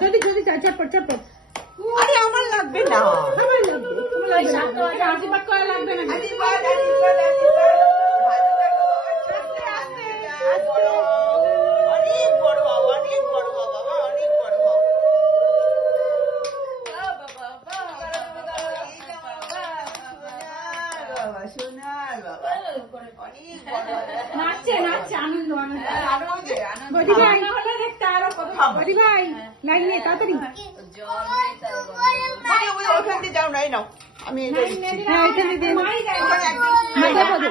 যদি যদি চটপট চটপট। আরে আমার লাগবে না, আমার লাগবে, আশীর্বাদ করা লাগবে না। আশীর্বাদ আশীর্বাদ আশীর্বাদ। অনেক বড় হও, অনেক বড় হও বাবা, অনেক বড় হও। বাবা সোনার বাবা অনেক বড়। নাচছে নাচছে, আনন্দ আনন্দ। আনন্দে আনন্দ। বদি ভাই বদি ভাই লাইন নিয়ে তাড়াতাড়ি। ওখান দিয়ে যাও না, এই নাও আমি এটা দিচ্ছি। হ্যাঁ এখানে দিয়ে দাও। ওখানে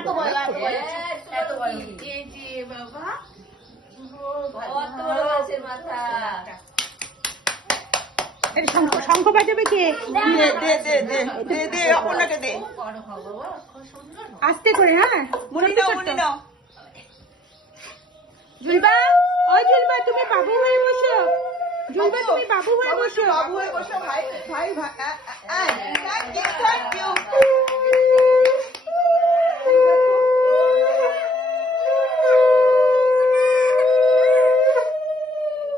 একদম শঙ্খ বাজাবে কে? দে দে দে দে দে দে আপনাকে দে। আস্তে করে। হ্যাঁ মুনি নাও মুনি নাও। জুলবা, ও জুলবা তুমি বাবু হয়ে বসো। জুলবা তুমি বাবু হয়ে বসো। বাবু হয়ে বসো। ভাই ভাই ভাই থ্যাংক ইউ থ্যাংক ইউ।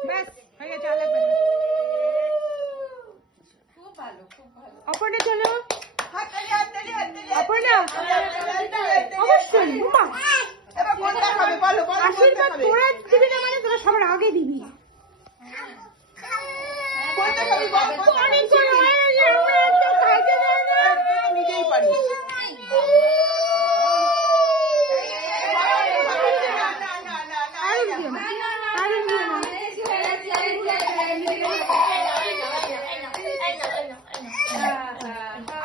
ব্যাস হয়ে গেছে, আর লাগবে না। অপর্ণা চলো। হাততালি হাততালি হাততালি। অপর্ণা অবশ্যই। উমা, এবার কোনটা খাবে বলো বলো কোনটা আশীর্বাদ খাবে? তোরা দিবি না মানে তোরা সবার আগে দিবি। কোনটা খাবি বল কোনটা অনেক খাবি? করে আমরা একদম খাইতে দেয় না। তুই তো নিজেই পারিস। আরো দিও না, আরো দিও না।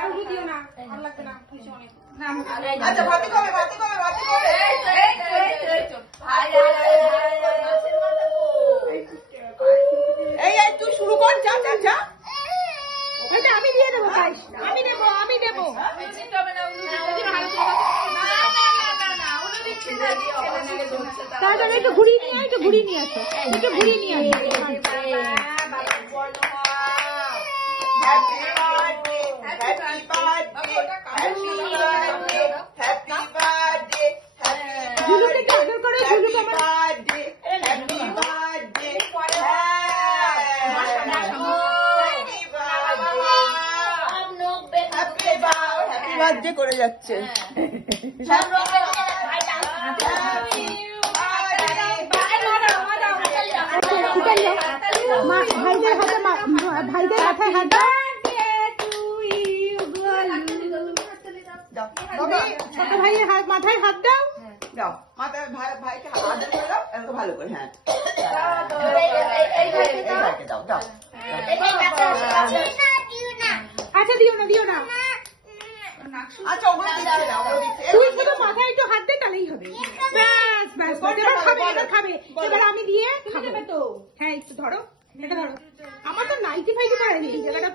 আরো দিও না, ভালো লাগবে না। না, আচ্ছা ভাতি খাবে ভাতি খাবে ভাতি খাবে। এই এই তুই শুরু কর, যা যা যা। এটা আমি দিয়ে দেবো গাইস, আমি দেবো আমি দেবো। তাড়াতাড়ি একটু ঘুরিয়ে নিয়ে আয়, একটু ঘুরিয়ে নিয়ে আসো, একটু ঘুরিয়ে নিয়ে আসো। Happy birthday happy birthday happy birthday happy birthday ঝুলুকে একটু আদর করো, ঝুলুকে আমার। Birthday happy birthday happy birthday করে যাচ্ছে। ভাইদের হাতে ভাইদের মাথায় হাত দাও। ছোট ভাইয়ের মাথায় হাত দাও। দাও মাথায় ভাইকে হাত ধরে দাও, এত ভালো করে। হ্যাঁ এই ভাইকে দাও দাও। আচ্ছা দিও না দিও না, আচ্ছা ওগুলো দিচ্ছে না, ওগুলো দিচ্ছে। তুই শুধু মাথায় একটু হাত দে তাহলেই হবে। ব্যাস ব্যাস, এবার খাবে এবার খাবে। এবার আমি দিয়ে খাবো তো। হ্যাঁ একটু ধরো, এটা ধরো। আমার তো নাইটি ফাইটি পড়ায়নি এই জায়গাটা।